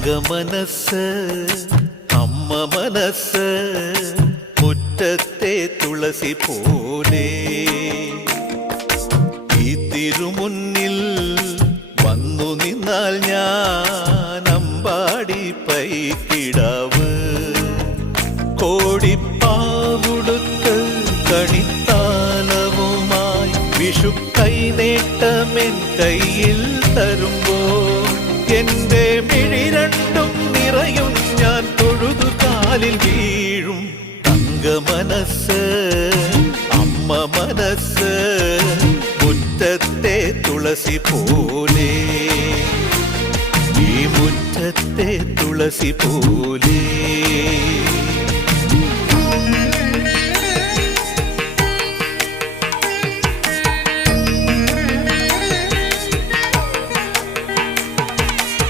തങ്കമനസ് അമ്മ മനസ് മുറ്റത്തെ തുളസി പോലെ ഈ തിരുമുന്നിൽ വന്നു നിന്നാൽ ഞാൻ അമ്പാടി പൈക്കിടാവ് കോടിപ്പാവുടുത്ത് കണിത്താലവുമായി വിഷു കൈനേട്ടമെൻ കയ്യിൽ തരുമ്പോൾ എന്റെ മിഴി രണ്ടും നിറയും ഞാൻ തൊഴുതു കാലിൽ വീഴും തങ്കമനസ് അമ്മ മനസ് മുറ്റത്തെ തുളസി പോലെ ഈ മുറ്റത്തെ തുളസി പോലെ